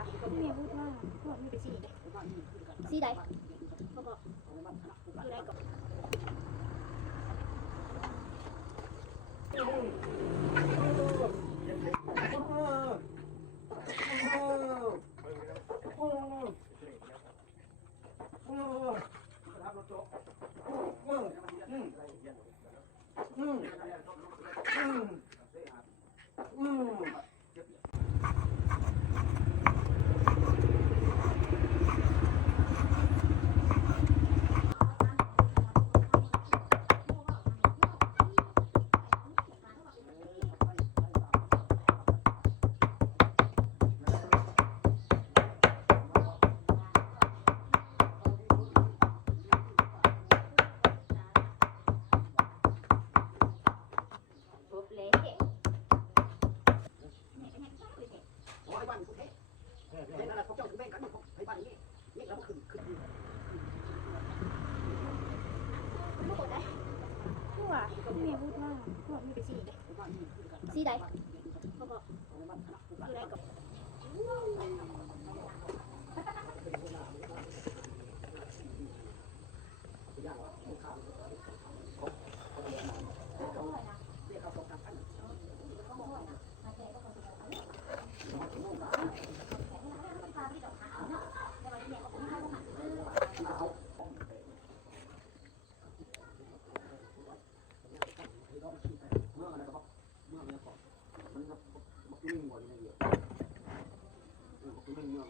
แม่พูดว่าพวกมีไปสีสีใดเขาบอกอยู่ไหนก่อนแม่พูดว่าพวกมีไปสีใดเขาบอกอยู่ไหนก่อน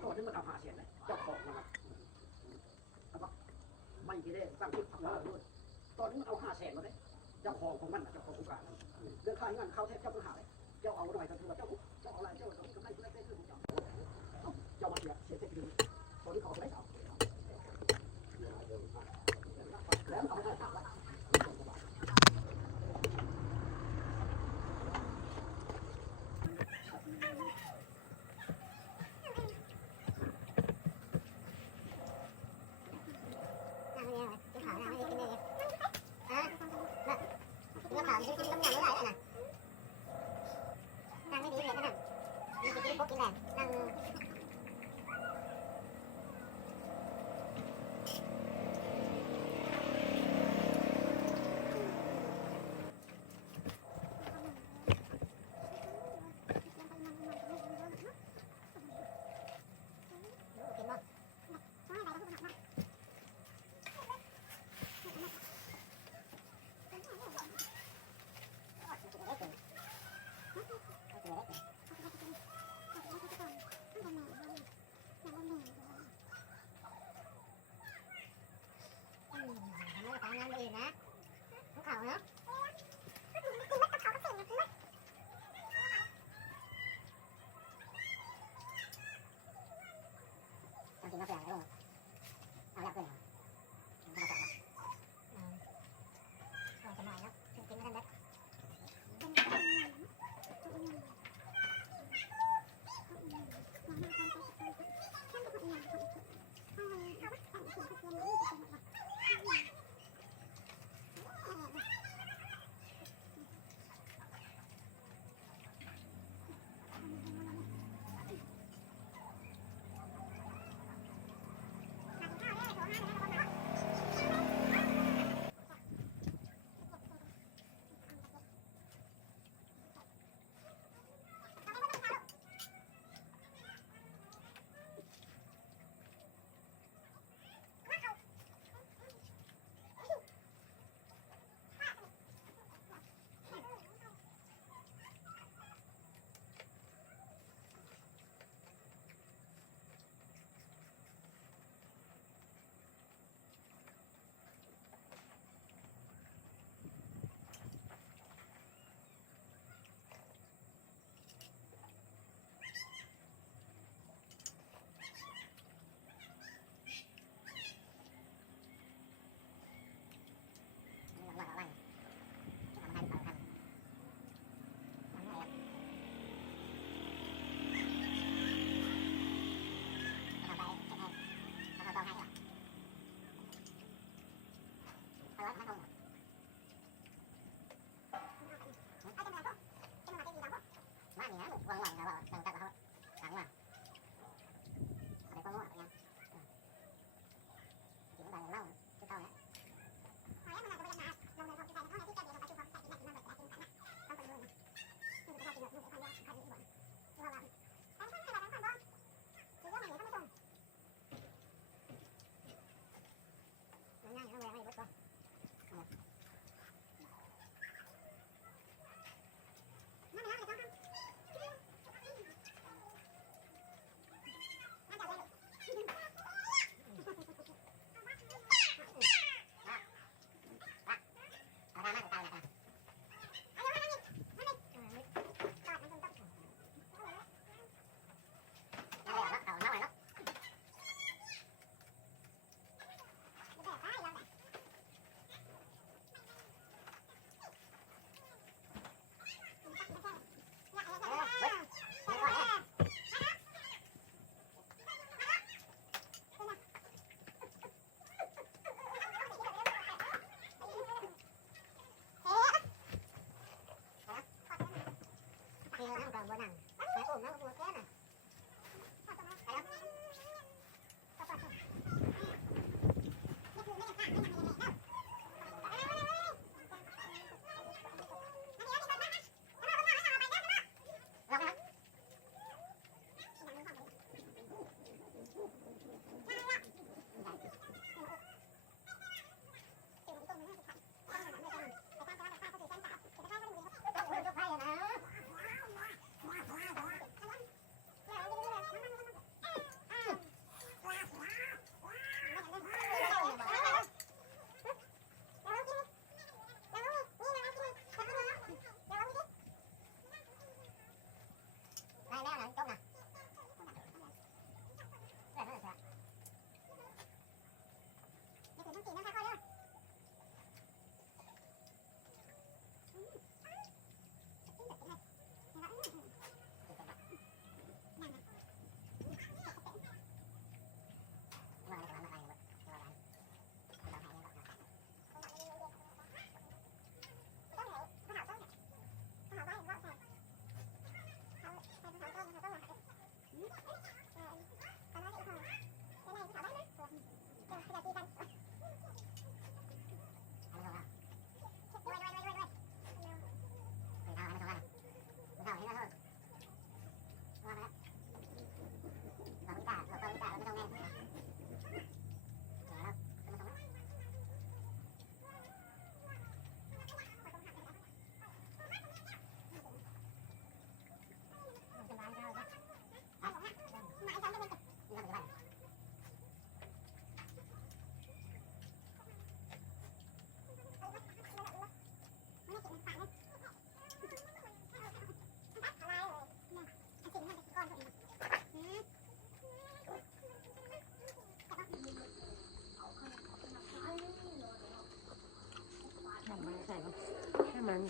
ก่อนที่มันเอาหาเสียงเลยเจ้าของนะครับไม่ได้สร้างที่ทำแล้วด้วยตอนนี้มันเอา500,000มาเลยเจ้าของมันเจ้าของโครงการเรื่องค่าเงินเขาแทบเจ้าต้องหาเลยเจ้าเอาหน่อยแต่คือเจ้าเอาอะไรเจ้าต้องกำไรเพื่อได้คือของเจ้าเจ้ามาเสียเศรษฐกิจตอนนี้เขาได้เอาแล้วเอาได้ถามว่า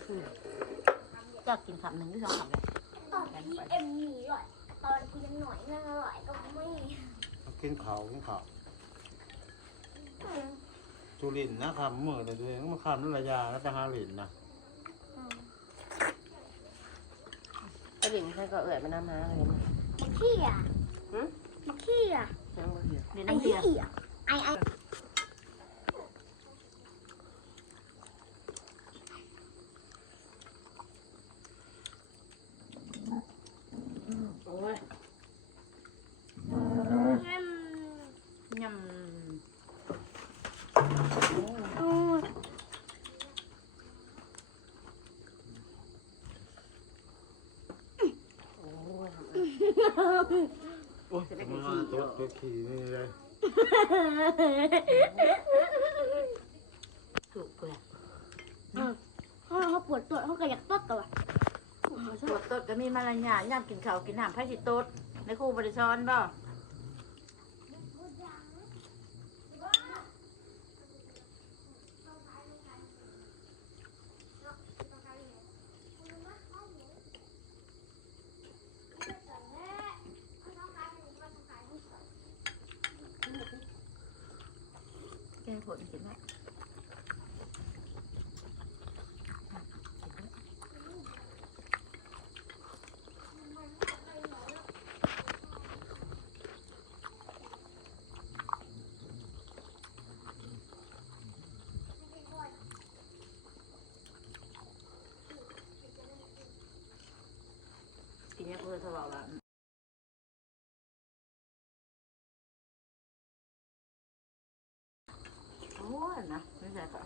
คือเจ้ากินคำหนึ่งหรือสองคำเลย ตอนที่เอ็มมีอร่อยตอนกูยังหน่อยน่าอร่อยก็ไม่ กินข้าวจุลินนะครับมือแต่ตัวเองมาข้ามนั่นระยาแล้วไปหาหลินนะ กระดิ่งใครก็เอ่ยมันน้ำมาเลย มักขี้อ่ะมักขี้อ่ะ ยังบ่เหี่ยวเดี๋ยว ไอ้ น้ำเดี ขี้ ยว อ่ะไอ้ โอ้ยยำ โอ้ยมาตัวขี่นี่เลย ถูกเปลือก เขาปวดตัวเขาก็อยากตดตัว ตรวจตดก็มีมารยาทย่ำกินข้าวกินน้ำไผ่สิตดในครูบริชอนบ่แกผลกินไหมกินยังเพื่อสบายละโอ้ยนะไม่ใช่ปะ